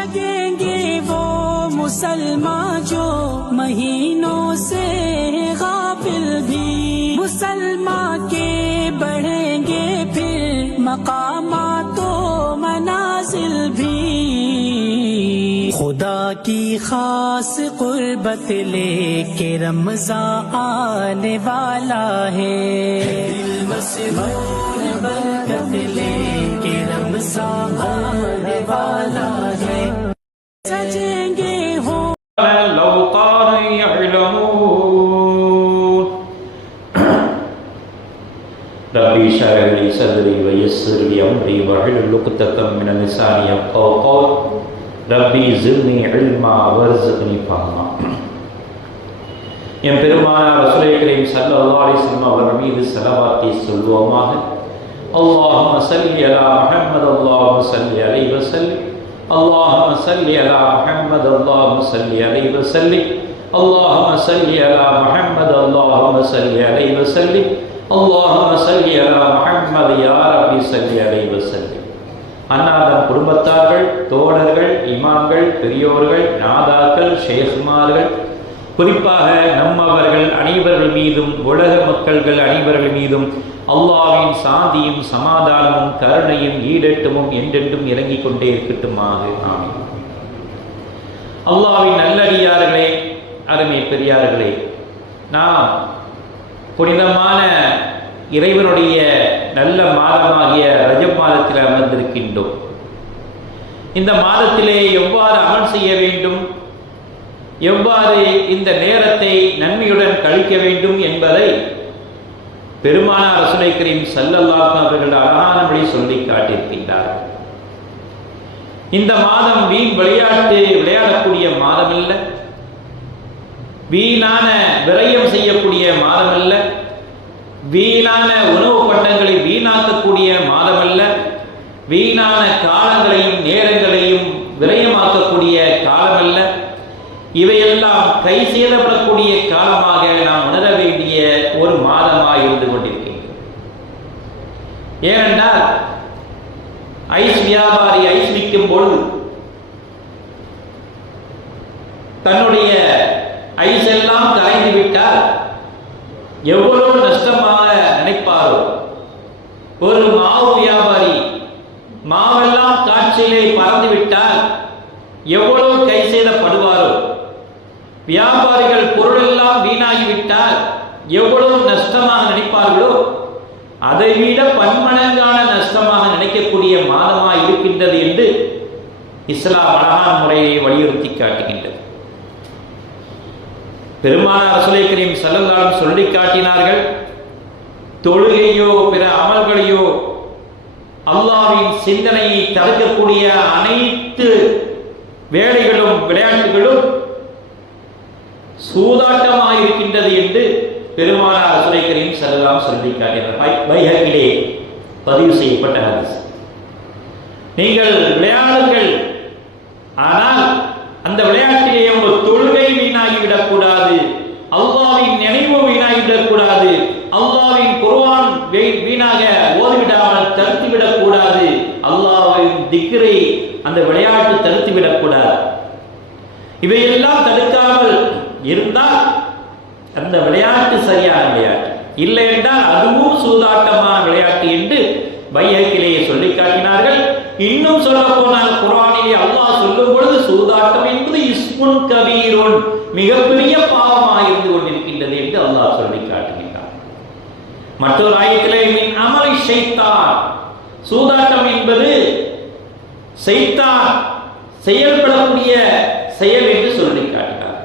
जगेंगे वो मुसलमान जो महीनों से गाफिल भी, मुसलमान के बढ़ेंगे फिर मकामातो मनाजिल भी। खुदा की खास कुर्बत लेके रमज़ान आने वाला है, दिल मसरूर बरकत लेके रमज़ान आने वाला है। सजेंगे हो لو كانوا يعلمون ربي اشرح لي صدري ويسر لي امري واحلل عقدة من لساني يفقهوا قولي ربي زدني علما وارزقني فهما. என் பெருமானார் ரசூலே கரீம் ஸல்லல்லாஹு அலைஹி வஸல்லம் அவர்கள் மீது ஸலவாத்தை சொல்வோமாக. اللهم صل على محمد اللهم صل عليه وسلم اللهم صل على محمد اللهم صل عليه وسلم اللهم صل على محمد اللهم صل عليه وسلم اللهم صل على محمد يا ربي صل عليه وسلم. அன்னாதம் குடும்பத்தார்கள், தோழர்கள், இமாம்கள், பெரியோர்கள், நாதாக்கள், ஷேഖ்மார்கள், குறிப்பாக நம்மவர்கள் அனைவர்கள் மீதும் உலக மக்கள்கள் அனைவர்கள் மீதும் அல்லாஹ்வின் சாந்தியும் சமாதானமும் கருணையும் ஈடேற்றமும் என்றென்றும் இறங்கிக் கொண்டே இருக்கட்டுமாக. ஆமீன். அல்லாஹ்வின் நல்லடியார்களே, அருமை பெரியார்களே, நாம் புனிதமான இறைவனுடைய நல்ல மாதமாகிய ரஜப் மாதத்தில் அமர்ந்திருக்கின்றோம். இந்த மாதத்திலே எவ்வாறு அமல் செய்ய வேண்டும், எவ்வாறு இந்த நேரத்தை நன்மையுடன் கழிக்க வேண்டும் என்பதை பெருமானார் ரசூலே கரீம் ஸல்லல்லாஹு அலைஹி அவர்கள் அழகானபடி சொல்லி காட்டியிருக்கின்றார்கள். இந்த மாதம் வீண் விளையாடக்கூடிய மாதம் அல்ல, வீணான விரயம் செய்யக்கூடிய மாதம் அல்ல, வீணான உணவு பண்டங்களை வீணாக்கக்கூடிய மாதம் அல்ல, வீணான காலங்களையும் நேரங்களையும் விரயமாக்கக்கூடிய காலம் அல்ல. இவையெல்லாம் கை சேதப்படக்கூடிய காலமாக நாம் உணர வேண்டிய ஒரு மாதமாக இருந்து கொண்டிருக்கின்றோம். ஏனென்றால் ஐஸ் வியாபாரி ஐஸ் விற்கும் பொழுது தன்னுடைய ஐஸ் எல்லாம் கரைந்து விட்டால் எவ்வளவு நஷ்டமாக நினைப்பாரோ, ஒரு மாவு வியாபாரி மாவெல்லாம் காற்றிலே பறந்து விட்டால் எவ்வளவு கை சேதப்படுவாரோ, வியாபாரிகள் பொருளெல்லாம் வீணாகிவிட்டால் எவ்வளவு நஷ்டமாக நினைப்பார்களோ, அதைவிட பன்மடங்கான நஷ்டமாக நினைக்கக்கூடிய மாதமாக இருக்கின்றது என்று இஸ்லாம் அழகான முறையை வலியுறுத்தி காட்டுகின்றது. பெருமானார் ரசூலே கரீம் ஸல்லல்லாஹு அலைஹி வஸல்லம் சொல்லி காட்டினார்கள், தொழுகையோ பிற அமல்களையோ அல்லாஹ்வின் சிந்தனையை தடுக்கக்கூடிய அனைத்து வேலைகளும் விளையாட்டுகளும் சூதாட்டமாக இருக்கின்றது என்று பெருமானார் ரசூலே கரீம் ஸல்லல்லாஹு அலைஹி வஸல்லம் சொல்லி காட்டினார். பைஹக்கிலே பதிவு செய்யப்பட்ட ஹதீஸ். நீங்கள் விளையாடுங்கள், ஆனால் அந்த விளையாட்டிலே உங்கள் தொழுகை வீணாகிவிடக்கூடாது, அல்லாஹ்வின் நினைவு வீணாகிவிடக்கூடாது, அல்லாஹ்வின் குர்ஆன் வீணாக ஓதிவிடாமல் தடுத்துவிடக்கூடாது, அல்லாஹ்வின் திக்ரை அந்த விளையாட்டு தடுத்துவிடக்கூடாது. இவையெல்லாம் தடுக்காமல் இருந்தால் அந்த விளையாட்டு சரியான விளையாட்டு, இல்லை என்றால் அதுவும் சூதாட்டமான விளையாட்டு என்று பைஹக்கிலேயே சொல்லி காட்டினார்கள். இன்னும் சொல்ல போனால் குர்ஆனிலே அல்லாஹ் சொல்லும் பொழுது சூதாட்டம் என்பது இஸ்முன் கபீருன், மிகப்பெரிய பாவமாக இருந்து கொண்டிருக்கின்றது என்று அல்லாஹ் சொல்லி காட்டுகின்றார். மற்றொரு ஆயத்திலே மின் அமலி ஷைத்தான், சூதாட்டம் என்பது ஷைத்தான் செயல்படக்கூடிய செயல் என்று சொல்லி காட்டினார்.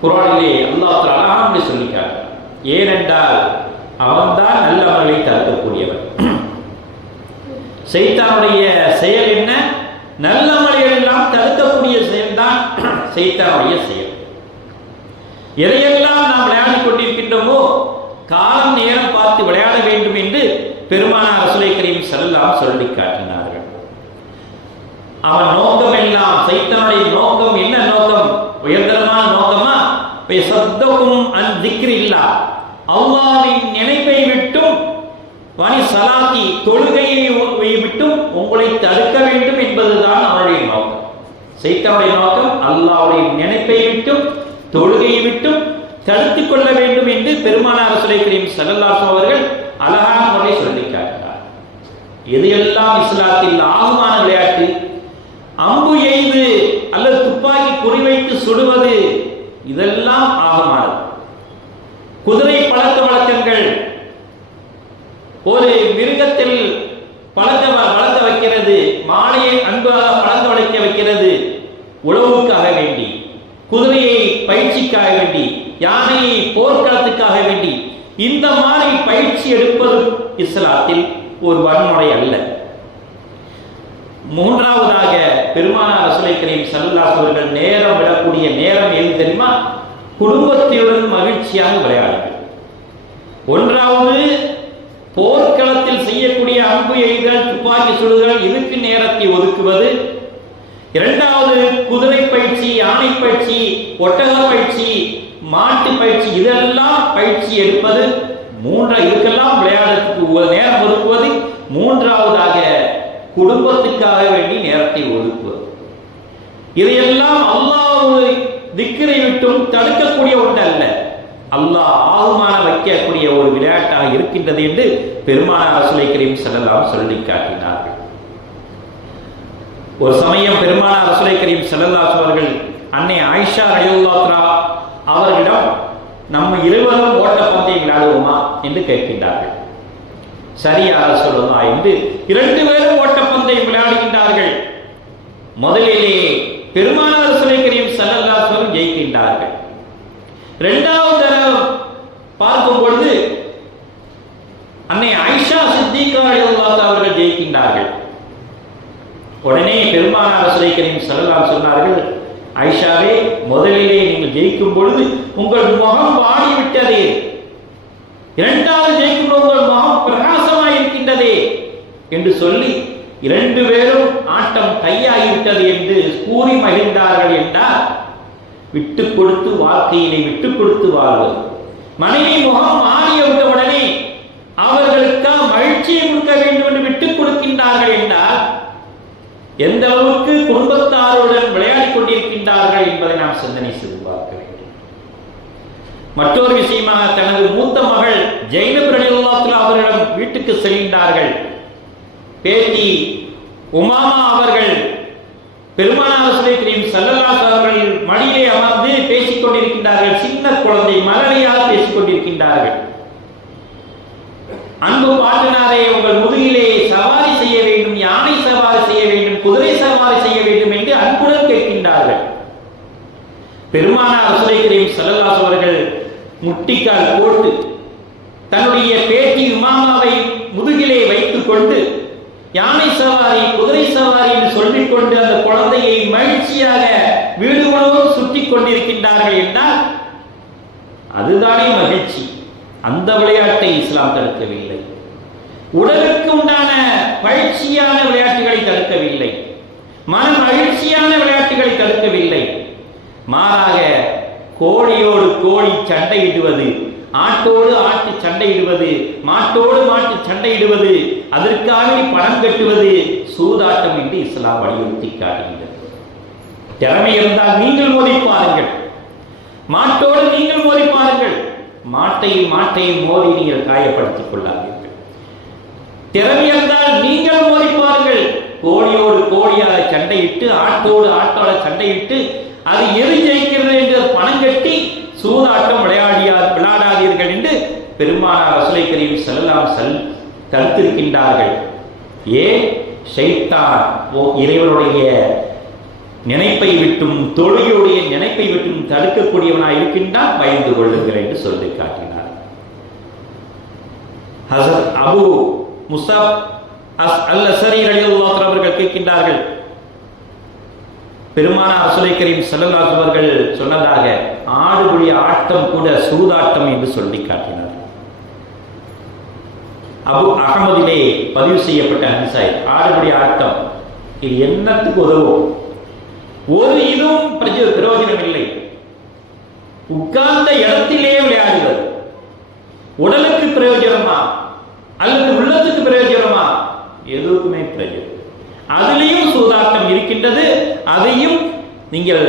குர்ஆனிலே அல்லாஹ் அழகாக சொல்லி காட்டினார். ஏனென்றால் அவன்தான் நல்ல அமலை தடுக்கக்கூடியவன். ஷைத்தானுடைய செயல் என்ன? நல்ல அமல்கள் எல்லாம் தடுக்கக்கூடிய செயல்தான் ஷைத்தானுடைய செயல். எதையெல்லாம் நாம் விளையாடிக் கொண்டிருக்கின்றோமோ காலம் நேரம் பார்த்து விளையாட வேண்டும் என்று பெருமானார் ரசூலே கரீம் ஸல்லல்லாஹு அலைஹி வஸல்லம் சொல்லி காட்டினார்கள். அவன் நோக்கம் எல்லாம், ஷைத்தானுடைய நோக்கம் என்ன நோக்கம்? உயர்தரமான நோக்கமா? சத்தக்கும் அன் திக்ரில்லா, அல்லாஹ்வின் நினைப்பை விட்டும் வனி சலாத்தி தொழுகையை விட்டும் உங்களை தடுக்க வேண்டும் என்பதுதான் அவனுடைய சைத்தானுடைய நோக்கம் அல்லாஹ்வுடைய நினைப்பை விட்டும் தொழுகையை விட்டும் தடுத்துக் கொள்ள வேண்டும் என்று பெருமானார் ரசூலுல்லாஹி கரீம் ஸல்லல்லாஹு அலைஹி அவர்கள் அழகான முறை சொல்லி காட்டினார். எது எல்லாம் இஸ்லாத்தில் ஆகுமான விளையாட்டு, அம்பு எய்து அல்லது துப்பாக்கி குறிவைத்து சுடுவது, இதெல்லாம் ஆகுமானது. குதிரை பழக்க வழக்கங்கள், ஒரு மிருகத்தில் வளர்க்க வைக்கிறது, மாலையை அன்பாக பழக்க வளைக்க வைக்கிறது, உழவுக்காக வேண்டி, குதிரையை பயிற்சிக்காக வேண்டி, யானையை போர்க்களத்துக்காக வேண்டி, இந்த மாதிரி பயிற்சி எடுப்பது இஸ்லாத்தில் ஒரு வன்முறை அல்ல. மூன்றாவதாக பெருமானார் ரசூலுல்லாஹி கரீம் ஸல்லல்லாஹு அலைஹி அவர்கள் நேரம் விடக்கூடிய நேரம் எது தெரியுமா? குடும்பத்துடன் மகிழ்ச்சியாக விளையாடுங்கள். ஒன்றாவது போர்க்களத்தில் செய்யக்கூடிய அம்பு எய்தல், துப்பாக்கி சுடுதல், இதுக்கு நேரத்தை ஒதுக்குவது. இரண்டாவது குதிரை பயிற்சி, யானை பயிற்சி, ஒட்டக பயிற்சி, மாட்டு பயிற்சி, இதெல்லாம் பயிற்சி எடுப்பது. இதுக்கெல்லாம் விளையாடுறதுக்கு நேரம் ஒதுக்குவது. மூன்றாவதாக குடும்பத்துக்காக வேண்டி நேரத்தை ஒதுக்குவது. இதையெல்லாம் அல்லாஹ்வை திக்ரை விட்டும் தடுக்கக்கூடிய ஒன்று அல்ல, அல்லாஹ் ஆகுமான வைக்கக்கூடிய ஒரு விளையாட்டாக இருக்கின்றது என்று பெருமானார் ரசூலுல்லாஹி கரீம் ஸல்லல்லாஹு அலைஹி சொல்லி காட்டினார்கள். ஒரு சமயம் பெருமானார் ரசூலுல்லாஹி கரீம் ஸல்லல்லாஹு அலைஹி அவர்கள் அன்னை ஆயிஷா ரலியல்லாஹு அன்ஹா அவர்களிடம் நம்ம இருவரும் ஓட்டப்பந்தயம் விளையாடுவோமா என்று கேட்கின்றார்கள். சரியாக சொல்லலாம் என்று இரண்டு பேரும் ஓட்டப்பந்தயம் விளையாடுகின்றார்கள். முதலிலே பெருமானார் ரசூலுல்லாஹி கரீம் ஸல்லல்லாஹு அலைஹி வஸல்லம் ஜெயிக்கின்றார்கள். இரண்டாவது தடவை பார்க்கும் பொழுது அன்னை ஆயிஷா சித்திகா ரலியல்லாஹு அன்ஹா அவர்கள் ஜெயிக்கின்றார்கள். உடனே பெருமானார் ரசூலுல்லாஹி கரீம் ஸல்லல்லாஹு அலைஹி சொன்னார்கள், ஆயிஷாவே, முதலிலே நீங்கள் ஜெயிக்கும் பொழுது உங்கள் முகம் வாடிவிட்டதே, இரண்டாவது ஜெயிக்கும் பொழுது உங்கள் முகம் பிரகாசமாய் இருக்கின்றதே என்று சொல்லி இரண்டு பேரும் ஆட்டம் கையாகிவிட்டது என்று கூறி மகிழ்ந்தார்கள். என்றால் விட்டுக் கொடுத்து வாழ்க்கையிலே விட்டுக் கொடுத்து வாழ்வது. மனைவி முகம் மாறியவுடனே அவர்களுக்காக மகிழ்ச்சியை கொடுக்க வேண்டும் என்று விட்டுக் கொடுக்கின்றார்கள் என்றால் எந்த அளவுக்கு குடும்பத்தாருடன் விளையாடிக் கொண்டிருக்கின்றார்கள் என்பதை நாம் சிந்தனை செய்து பார்க்க வேண்டும். மற்றொரு விஷயமாக தனது மூத்த மகள் ஜைனப் ரலியல்லாஹு அன்ஹா அவர்களிடம் வீட்டுக்கு செல்கின்றார்கள். பேத்தி உமாமா அவர்கள் பெருமானார் ரசூலுல்லாஹி கரீம் ஸல்லல்லாஹு அலைஹி அவர்கள் மடியிலே அமர்ந்து பேசிக் கொண்டிருக்கின்றார்கள். சின்ன குழந்தை மலரையாக பேசிக் கொண்டிருக்கின்றார்கள். அன்பு பாட்டனாரே, உங்கள் முதுகிலே சவாரி செய்ய வேண்டும், யானை சவாரி செய்ய வேண்டும், குதிரை சவாரி செய்ய வேண்டும் என்று அன்புடன் கேட்கின்றார்கள். பெருமானார் ரசூலுல்லாஹி கரீம் ஸல்லல்லாஹு அலைஹி அவர்கள் முட்டிக்கால் போட்டு தன்னுடைய பேத்தி உமாமாவை முதுகிலே வைத்துக் கொண்டு யானை சவாரி, குதிரை சவாரி என்று சொல்லிக் கொண்டு அந்த குழந்தையை மகிழ்ச்சியாக வீடு முழுவதும் சுற்றி கொண்டிருக்கின்றார்கள் என்றால் அதுதானே மகிழ்ச்சி. அந்த விளையாட்டை இஸ்லாம் தடுக்கவில்லை. உடலுக்கு உண்டான பயிற்சியான விளையாட்டுகளை தடுக்கவில்லை, மன மகிழ்ச்சியான விளையாட்டுகளை தடுக்கவில்லை. மாறாக கோழியோடு கோழி சண்டையிடுவது, ஆட்டோடு ஆட்டு சண்டையிடுவது, மாட்டோடு மாட்டு சண்டையிடுவது, அதற்காக பணம் கட்டுவது சூதாட்டம் என்று இஸ்லாம் வலியுறுத்தி காட்டுகிறது. திறமை இருந்தால் நீங்கள் மோதி பாருங்கள், மாட்டோடு நீங்கள் மோதி பாருங்கள், மாட்டையும் மோதி நீங்கள் காயப்படுத்திக் கொள்ளாதீர்கள். திறமை இருந்தால் நீங்கள் மோதி பாருங்கள், கோழியோடு கோழியாக சண்டையிட்டு, ஆட்டோடு ஆட்டோட சண்டையிட்டு, அது எது ஜெயிக்கிறது என்று பணம் கட்டி சூதாட்டம் விளையாடாதீர்கள் என்று பெருமானார் ரசூலுல்லாஹி கரீம் ஸல்லல்லாஹு அலைஹி வஸல்லம் தடுத்திருக்கின்றார்கள். ஏன்? ஷைத்தான் இறைவனுடைய நினைப்பை விட்டும் தொழுகையுடைய நினைப்பை விட்டும் தடுக்கக்கூடியவனாய் இருக்கின்றான், பயந்து கொள்ளுங்கள் என்று சொல்லி காட்டினார். ஹஸரத் அபு முஸாப் அல்-அஸ்ஸரி ரலியல்லாஹு அன்ஹு அவர்கள் கேட்கின்றார்கள், பெருமானார் ரசூலுல்லாஹி கரீம் ஸல்லல்லாஹு அலைஹி அவர்கள் சொன்னதாக ஆடுபுலி ஆட்டம் கூட சூதாட்டம் என்று சொல்லி காட்டினார். அபு அகமதிலே பதிவு செய்யப்பட்ட ஹதீஸாய் ஆடுபுலி ஆட்டம் இது என்னத்துக்கு உதவும்? ஒரு இதுவும் பிரயோஜனம் இல்லை. உட்கார்ந்த இடத்திலே விளையாடுவது உடலுக்கு பிரயோஜனமா அல்லது உள்ளத்துக்கு பிரயோஜனமா? எதுக்குமே பிரயோஜனம். அதிலையும் சூதாட்டம் இருக்கின்றது, அதையும் நீங்கள்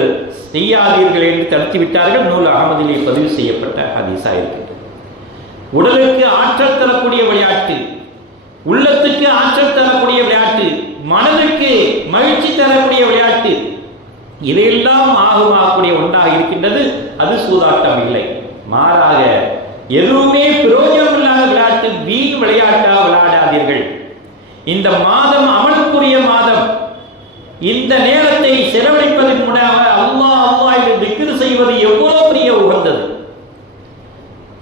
செய்யாதீர்கள் என்று தடுத்து விட்டார்கள். நூல் அகமதிலே பதிவு செய்யப்பட்ட ஹதீஸா இருக்கின்றது. உடலுக்கு ஆற்றல் தரக்கூடிய விளையாட்டு, உள்ளத்துக்கு ஆற்றல் தரக்கூடிய விளையாட்டு, மனதுக்கு மகிழ்ச்சி தரக்கூடிய விளையாட்டு, இதையெல்லாம் ஆகக்கூடிய ஒன்றாக இருக்கின்றது. அது சூதாட்டம் இல்லை. மாறாக எதுவுமே பிரயோஜனம் இல்லாத விளையாட்டு, வீண் விளையாட்டாக விளையாடாதீர்கள். இந்த மாதம் அமலுக்குரிய மாதம். இந்த நேரத்தை செலவழிப்பதன் மூலமாக அல்லாஹ் அல்லாஹ் என்று திக்ர் செய்வது எவ்வளவு பெரிய உகந்தது.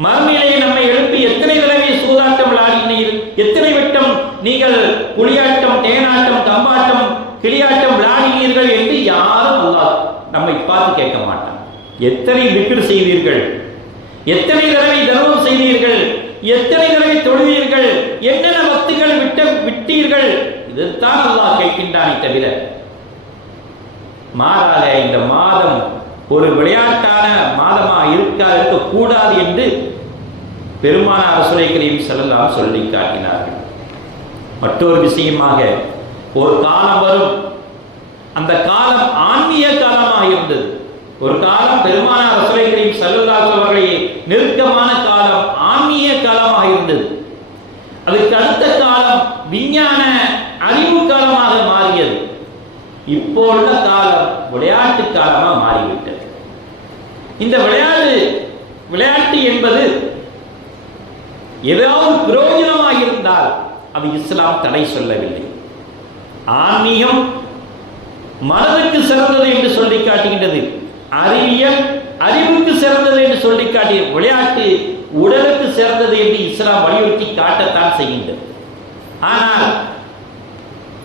மறுமையிலே நம்மை எழுப்பி எத்தனை தடவை சூதாட்டம் விளையாடினீர்கள், எத்தனை வட்டம் நீங்கள் புலியாட்டம், தேனாட்டம், கம்பாட்டம், கிளியாட்டம் விளையாடினீர்கள் என்று யாரும் அல்லாஹ் நம்மை பார்த்து கேட்க மாட்டான். எத்தனை திக்ர் செய்தீர்கள், எத்தனை தடவை தர்மம் செய்தீர்கள், எத்தனை தடவை தொழுவீர்கள், என்னென்ன வக்துகள் விட்டீர்கள், இதைத்தான் அல்லாஹ் கேட்கின்றானே தவிர மாறாக இந்த மாதம் ஒரு விளையாட்டான மாதமாக இருக்கக்கூடாது என்று பெருமானார் ரசூலுல்லாஹி கரீம் ஸல்லல்லாஹு அலைஹி சொல்லி காட்டினார்கள். மற்றொரு விஷயமாக ஒரு காலம் வரும், அந்த காலம் ஆன்மீக காலமாக இருந்தது. ஒரு காலம் பெருமானார் ரசூலுல்லாஹி கரீம் ஸல்லல்லாஹு அலைஹி அவர்களுடைய நெருக்கமான காலம் ஆன்மீக காலமாக இருந்தது. அதுக்கு அடுத்த காலம் விஞ்ஞான அறிவு காலமாக மாறியது. இப்போ உள்ள காலம் விளையாட்டு காலமாக மாறிவிட்டது. இந்த விளையாட்டு என்பது ஏதாவது பிரயோஜனமாக இருந்தால் அது இஸ்லாம் தடை சொல்லவில்லை. ஆன்மீகம் மனதுக்கு சிறந்தது என்று சொல்லி காட்டுகின்றது. அறிவியல் அறிவுக்கு சிறந்தது என்று சொல்லி காட்டிய விளையாட்டு உடலுக்கு சிறந்தது என்று இஸ்லாம் வலியுறுத்தி காட்டத்தான் செய்கின்றது. ஆனால்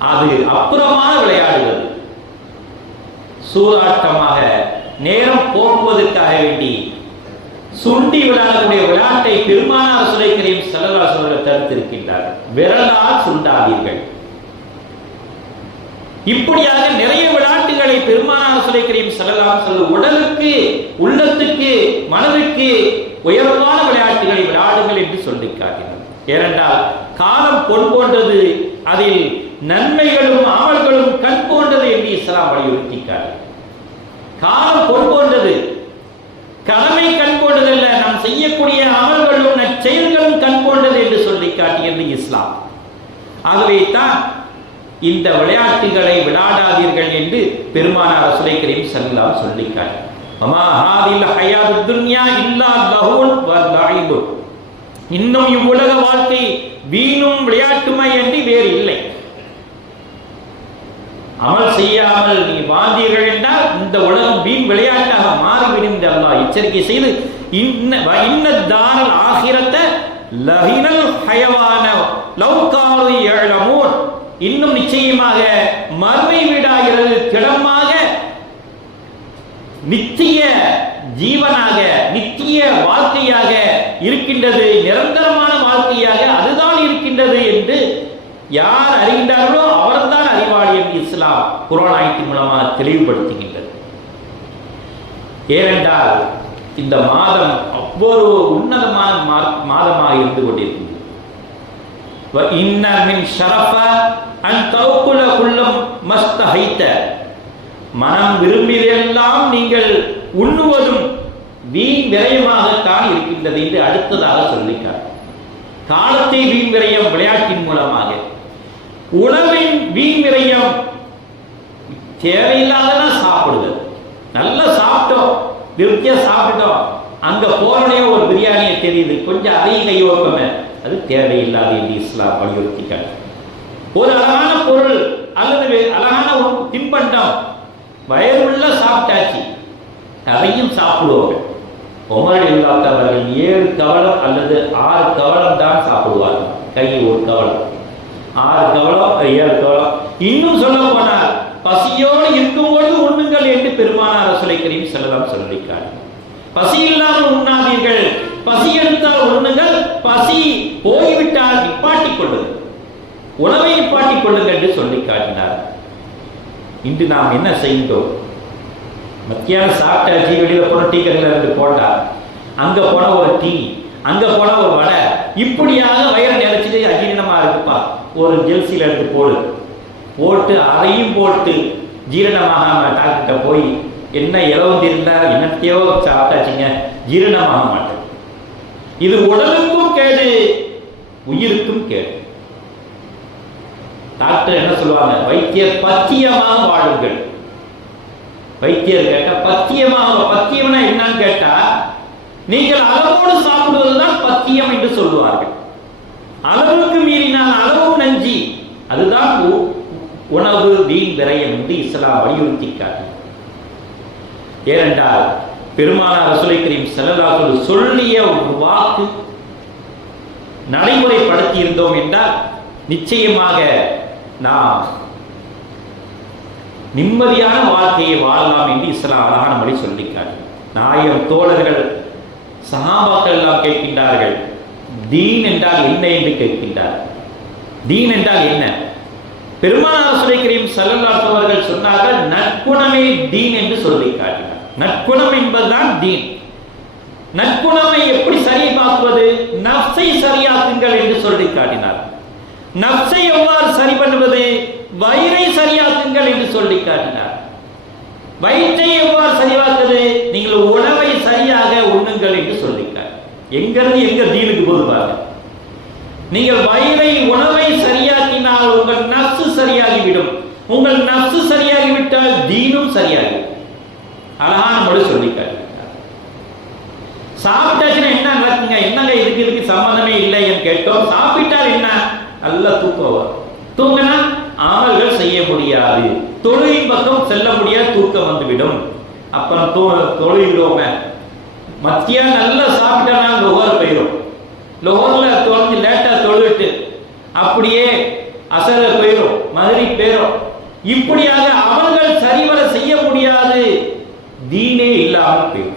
அது அப்புறமான விளையாடுவது, சூதாட்டமாக நேரம் போக்குவதற்காக வேண்டி சுண்டி விளையாடக்கூடிய விளையாட்டை பெருமானார் ரசூலுல்லாஹி கரீம் ஸல்லல்லாஹு அலைஹி வஸல்லம் தடுத்திருக்கின்றார்கள். விரலால் சுண்டாதீர்கள். இப்படியாக நிறைய விளையாட்டுகளை பெருமானார் ரசூலுல்லாஹி கரீம் ஸல்லல்லாஹு அலைஹி வஸல்லம் உடலுக்கு, உள்ளத்துக்கு, மனதுக்கு உயர்வான விளையாட்டுகளை விளையாடுங்கள் என்று சொல்லி காட்டினார். ஏனென்றால் காலம் பொன் போன்றது, அதில் நன்மைகளும் அமல்களும் கண் போன்றது என்று இஸ்லாம் வலியுறுத்தி காட்டினார். காலம் பொன் போன்றது, கடமை கண் போன்றதல்ல, நாம் செய்யக்கூடிய அமல்களும் செயல்களும் கண் போன்றது என்று சொல்லி காட்டியது இஸ்லாம். ஆகவே தான் இந்த விளையாட்டுகளை விளையாடாதீர்கள் என்று பெருமானார் ரசூலுல்லாஹி கரீம் ஸல்லல்லாஹு அலைஹி சொல்லி காட்டினார். வமா ஹாதில் ஹயாத்துத் துன்யா இல்லா லஹுன் வ லஇபு. இன்னும் இவ்வுலக வாழ்க்கை வீணும் விளையாட்டுமை என்று வேறு இல்லை. அமல் செய்யாமல் நீ வாழ்ந்தீர்கள் என்றால் இந்த உலகம் வீண் விளையாட்டாக மாறிவிடும் என்று அல்லாஹ் எச்சரிக்கை செய்து இன்ன தாரல் ஆகிரத்த லஹினல் ஹயவான லவ் கானு யஅலமூன். இன்னும் நிச்சயமாக மறுமை வீடாகிறது திடமாக, நித்திய ஜீவனாக, நித்திய வாழ்க்கையாக இருக்கின்றது, நிரந்தரமான வாழ்க்கையாக அதுதான் இருக்கின்றது என்று யார் அறிகின்றார்களோ அவர்தான் அறிவாளி என்று இஸ்லாம் குர்ஆன் ஆயத்தின் மூலமாக தெளிவுபடுத்துகின்றது. ஏனென்றால் இந்த மாதம் அவ்வொரு உன்னதமான மாதமாக இருந்து கொண்டிருக்கின்றது. மனம் விரும்பியதெல்லாம் நீங்கள் உண்ணுவதும் வீண் விரயமாகத்தான் இருக்கின்றது என்று அடுத்ததாக சொல்லிட்டார். காலத்தை வீண் விரயம் விளையாட்டின் மூலமாக, உணவின் வீண் விரயம் தேவையில்லாததான் சாப்பிடுவது. நல்லா சாப்பிட்டோம், திருப்தியா சாப்பிட்டோம், அங்க போறனே ஒரு பிரியாணியை தெரியுது, கொஞ்சம் அதிக கையோக்கமே, அது தேவையில்லாத என்று இஸ்லாம் வலியுறுத்திக்கார். ஒரு அழகான பொருள் அல்லது அழகான ஒரு தின்பண்டம் வயதுள்ள சாப்பிட்டாச்சு, அதையும் சாப்பிடுவார்கள். உமர் இல்லாதவர்கள் 7 கவளம் அல்லது 6 கவளம் தான் சாப்பிடுவார்கள். கை ஒரு கவளம், 6 கவளம், 7 கவளம். இன்னும் சொல்ல போனால் பசியோடு இருக்கும் பொழுது உண்ணுங்கள் என்று பெருமானார் ரசூலுல்லாஹி கரீம் ஸல்லல்லாஹு அலைஹி சொல்லியிருக்கார். பசி இல்லாமல் உண்ணாதீர்கள், பசி எடுத்தால் உண்ணுங்கள், பசி போய்விட்டால் நிப்பாட்டிக் கொள்ளுங்கள், உணவை நிப்பாட்டிக் கொள்ளுங்கள் என்று சொல்லி காட்டினார். இன்று நாம் என்ன செய்தோம்? மத்தியானம் சாப்பிட்டாச்சு, வெளியில் போன டீ கடையில் இருந்து போட்டா, அங்கே போன ஒரு டீ, அங்கே போன ஒரு வடை, இப்படியாக வயிறு நினைச்சிட்டு அஜீரணமாக இருக்குப்பா, ஒரு ஜெல்சியில் எடுத்து போட்டு அதையும் போட்டு ஜீரணமாக டாக்டர்கிட்ட போய் என்ன இலவந்து இருந்தால் என்னத்தையோ சாப்பிட்டாச்சுங்க, ஜீரணமாக மாட்டேன். இது உடலுக்கும் கேடு, உயிருக்கும் கேடு. டாக்டர் என்ன சொல்லுவாங்க? வைத்தியர் பத்தியமாக வாழுங்கள். வைத்தியர் கேட்டா பத்தியமாக, பத்தியம்னா என்னன்னு கேட்டா நீங்கள் அளவோடு சாப்பிடுவதுதான் பத்தியம் என்று சொல்லுவார்கள். அளவுக்கு மீறினால் அளவு நஞ்சி, அதுதான் உணவு வீண் விரயம் என்று இஸ்லாம் வலியுறுத்தி காட்டி. ஏனென்றால் பெருமானார் ரசூலுல்லாஹி கரீம் ஸல்லல்லாஹு அலைஹி வஸல்லம் சொல்லிய ஒரு வாக்கு நடைமுறைப்படுத்தி இருந்தோம் என்றால் நிச்சயமாக நாம் நிம்மதியான வாழ்க்கையை வாழலாம் என்று இஸ்லாம் அழகான மொழி சொல்லிக்காட்டு. 1000 தோழர்கள் சஹாபாக்கள் எல்லாம் கேட்கின்றார்கள், தீன் என்றால் என்ன என்று கேட்கின்றார். தீன் என்றால் என்ன? பெருமானார் ரசூலுல்லாஹி கரீம் ஸல்லல்லாஹு அலைஹி வஸல்லம் அவர்கள் சொன்னார்கள், நற்குணமே தீன் என்று சொல்லி காட்டினார். நற்குணம் என்பதுதான் தீன். நற்குணமை எப்படி சரிபாக்குவது? நஃப்ஸை சரியாக்குங்கள் என்று சொல்லி காட்டினார். நஃப்ஸை எவ்வாறு சரி பண்ணுவது? வயிறை சரியாக்குங்கள் என்று சொல்லி காட்டினார். வயிற்றை எவ்வாறு சரியாக்குவது? நீங்கள் உணவை சரியாக உண்ணுங்கள் என்று சொல்லிக்கார். எங்கிருந்து எங்க தீனுக்கு போதுவாங்க. நீங்கள் வயிறை உணவை சரியாக்கினால் உங்கள் நஃப்ஸ் சரியாகிவிடும். உங்கள் நஃப்ஸ் சரியாகிவிட்டால் தீனும் சரியாகிவிடும். அழகான மொழி சொல்லிக்கார். சாப்பிட்டாச்சுன்னா என்ன நடக்குங்க? என்னங்க இதுக்கு சம்பந்தமே இல்லை என்று கேட்டோம். சாப்பிட்டால் என்ன? நல்ல தூக்கம் வரும். தூங்கினா அமல்கள் செய்ய முடியாது, தொழுகையின் பக்கம் செல்ல முடியாது, தூக்கம் வந்துவிடும். அப்புறம் தொழுகிறோங்க, மத்தியானம் நல்லா சாப்பிட்டா லொஹர் போயிடும். லொஹர்ல தொழுந்து லேட்டா தொழுவிட்டு அப்படியே அசர போயிடும், மகரிப் போயிடும். இப்படியாக அமல்கள் சரிவர செய்ய முடியாது, தீனே இல்லாமல் போயிடும்.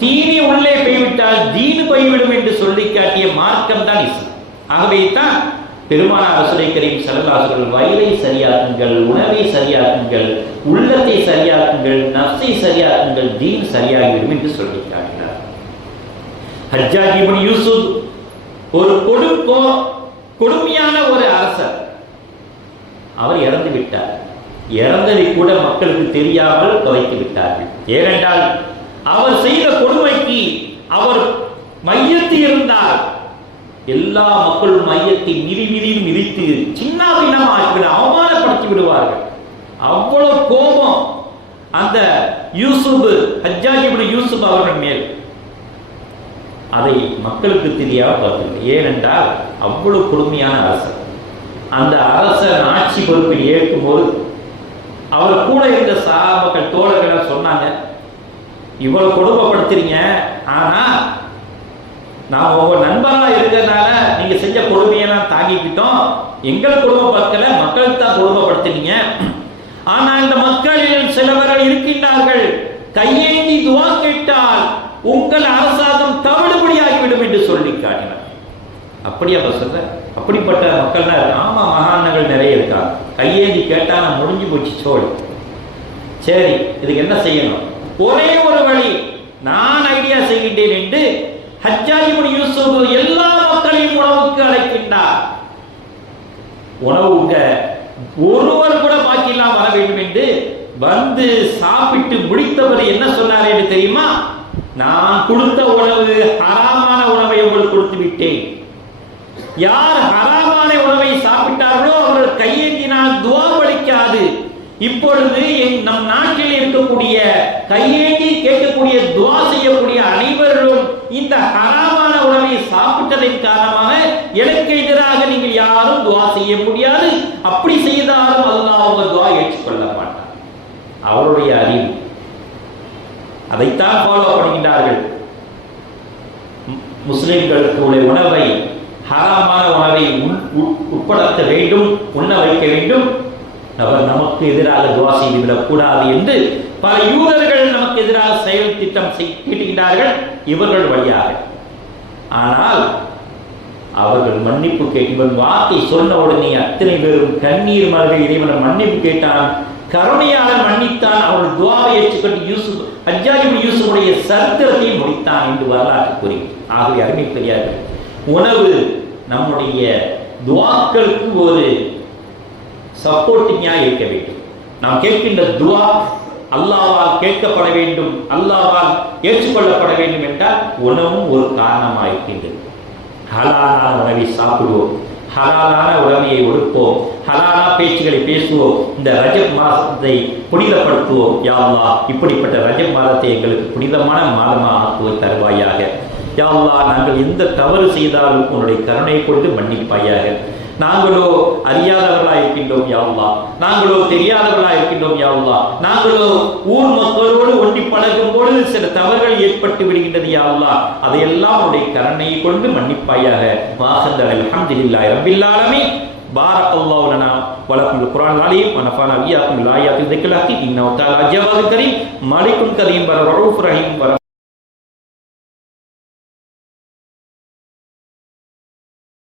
தீனி உள்ளே போய்விட்டால் தீனு போய்விடும் என்று சொல்லி காட்டிய மார்க்கம் தான் இஸ்லாம். ஆகவே தான் பெருமானார் ரசூலுல்லாஹி கரீம் ஸல்லல்லாஹு அலைஹி வஸல்லம் வயிறை சரியாக்குங்கள், உணவை சரியாக்குங்கள், உள்ளத்தை சரியாக்குங்கள், நஃப்ஸை சரியாக்குங்கள், தீன் சரியாகிவிடும் என்று சொல்லி காட்டினார். ஹஜ்ஜாஜ் இப்னு யூசுப் ஒரு கொடுமையான ஒரு அரசர். அவர் இறந்து விட்டார். இறந்ததை கூட மக்களுக்கு தெரியாமல் வைத்து விட்டார்கள். ஏனென்றால் அவர் செய்த கொடுமைக்கு அவர் மையத்தில் இருந்தார். எல்லா மக்களும் மையத்தை மிதித்து சின்னாபின்னமாக அவமானப்படுத்தி விடுவார்கள். அவ்வளவு கோபம் அந்த யூசுப், ஹஜ்ஜாஜ் இப்னு யூசுப் அவர்கள் மேல். அதை மக்களுக்கு தெரியாமல் பார்த்துள்ளது. ஏனென்றால் அவ்வளவு கொடுமையான அரசர். அந்த அரசர் ஆட்சி பொறுப்பில் ஏற்கும்போது அவர் கூட இருந்த சஹாபாக்கள் தோழர்கள் சொன்னாங்க, இவ்வளவு கொடுமைப்படுத்துறீங்க, ஆனா நான் உங்க நண்பர்களா இருக்கிறதுனால நீங்க செஞ்ச கொடுமையெல்லாம் தாங்கிக்கிட்டோம். எங்களை கொடுமைப்படுத்தல, மக்களுக்கு தான் கொடுமைப்படுத்தினீங்க. ஆனா இந்த மக்களில் சிலவர்கள் இருக்கின்றார்கள், கையேந்தி துவா கேட்டால் உங்கள் அரசாங்கம் தவிடுபடியாகிவிடும் என்று சொல்லி காட்டினார். அப்படியா சொல்ற? அப்படிப்பட்ட மக்கள் தான். ஆமா, மகான்கள் நிறைய இருக்காங்க. கையேந்தி கேட்டா நான் முடிஞ்சு போச்சு சோழி. சரி, இதுக்கு என்ன செய்யணும்? ஒரே ஒரு வழி, நான் ஐடியா செய்கின்றேன் என்று ஹஜ்ஜாஜ் இப்னு யூசுப் எல்லா மக்களையும் உணவுக்கு அழைக்கின்றார். உணவுங்க ஒருவர் கூட பாக்கி இல்லாம வர வேண்டும் என்று வந்து சாப்பிட்டு முடித்தவர் என்ன சொன்னார் என்று தெரியுமா? நான் கொடுத்த உணவு ஹராமான உணவை உங்களுக்கு கொடுத்து விட்டேன். யார் ஹராமான உணவை சாப்பிட்டார்களோ அவர்கள் கையேந்தினால் துவா பலிக்காது. இப்பொழுது நம் நாட்டில் இருக்கக்கூடிய கையேந்தி கேட்கக்கூடிய துவா செய்யக்கூடிய அனைவரும் இந்த ஹராமான உணவை சாப்பிட்டதன் காரணமாக எனக்கு எதிராக நீங்கள் யாரும் துவா செய்ய முடியாது. அப்படி செய்தாலும் அல்லாஹ் அவங்க துவா ஏற்றுக்கொள்ள மாட்டார். அவருடைய அறிவு அதைத்தான் ஃபாலோ பண்ணுகின்றார்கள். முஸ்லிம்களுக்கு உள்ள உணவை, ஹராமான உணவை உட்படுத்த வேண்டும், உண்ண வைக்க வேண்டும். அவர் நமக்கு எதிராக துவா செய்துவிடக் கூடாது என்று பல யூதர்கள் நமக்கு எதிராக செயல் திட்டம் தீட்டுகின்றார்கள் இவர்கள் வழியாக. ஆனால் அவர்கள் மன்னிப்பு கேட்கும் வார்த்தை சொன்ன உடனே அத்தனை பேரும் கண்ணீர் மல்க இறைவன் மன்னிப்பு கேட்டான், கருணையாளர் மன்னித்தான். அவர்கள் துவாவை ஏற்றுக்கொண்டு யூசுப், ஹஜ்ஜாஜ் இப்னு யூசுஃபுடைய சரித்திரத்தை முடித்தான் என்று வரலாற்று கூறி. ஆகவே அருமை தெரியாது, உணவு நம்முடைய துவாக்களுக்கு ஒரு சப்போர்ட்டிங்கா இருக்க வேண்டும். நாம் கேட்கின்ற துஆ அல்லாஹ்வால் கேட்கப்பட வேண்டும், அல்லாஹ்வால் ஏற்றுக்கொள்ளப்பட வேண்டும் என்றால் உணவும் ஒரு காரணமாக இருக்கின்றது. ஹலாலான உணவை சாப்பிடுவோம், ஹலாலான உணவையை ஒடுப்போம், ஹலாலா பேச்சுகளை பேசுவோம், இந்த ரஜப் மாதத்தை புனிதப்படுத்துவோம். யா அல்லாஹ், இப்படிப்பட்ட ரஜப் மாதத்தை எங்களுக்கு புனிதமான மாதமாக ஆக்குவது தருவாயாக. யா அல்லாஹ், நாங்கள் எந்த தவறு செய்தாலும் உன்னுடைய கருணை கொண்டு மன்னிப்பாயாக. நாங்களோ அறியாதவர்களாக இருக்கின்றோம் யா அல்லாஹ், நாங்களோ தெரியாதவர்களாக இருக்கின்றோம் யா அல்லாஹ், நாங்களோ ஊர் மக்களோடு ஒட்டி பழகும் பொழுது சில தவறுகள் ஏற்பட்டு விடுகின்றது யா அல்லாஹ், அதையெல்லாம் உன்னுடைய கருணையை கொண்டு மன்னிப்பாயாக. வாஹிர் அல்ஹம்துலில்லாஹி ரப்பில் ஆலமீன். பாரக்கல்லாஹு லனா வ லக்கும் பில் குர்ஆனில் அலீம் வ நஃபஅனா பில் ஆயாத்தி ذிக்ரில் ஹக்கீம் இன்னஹு தஆலா ஜவாதுல் கரீம் மாலிகுல் கரீம் வ ரഊஃபுர் ரஹீம்.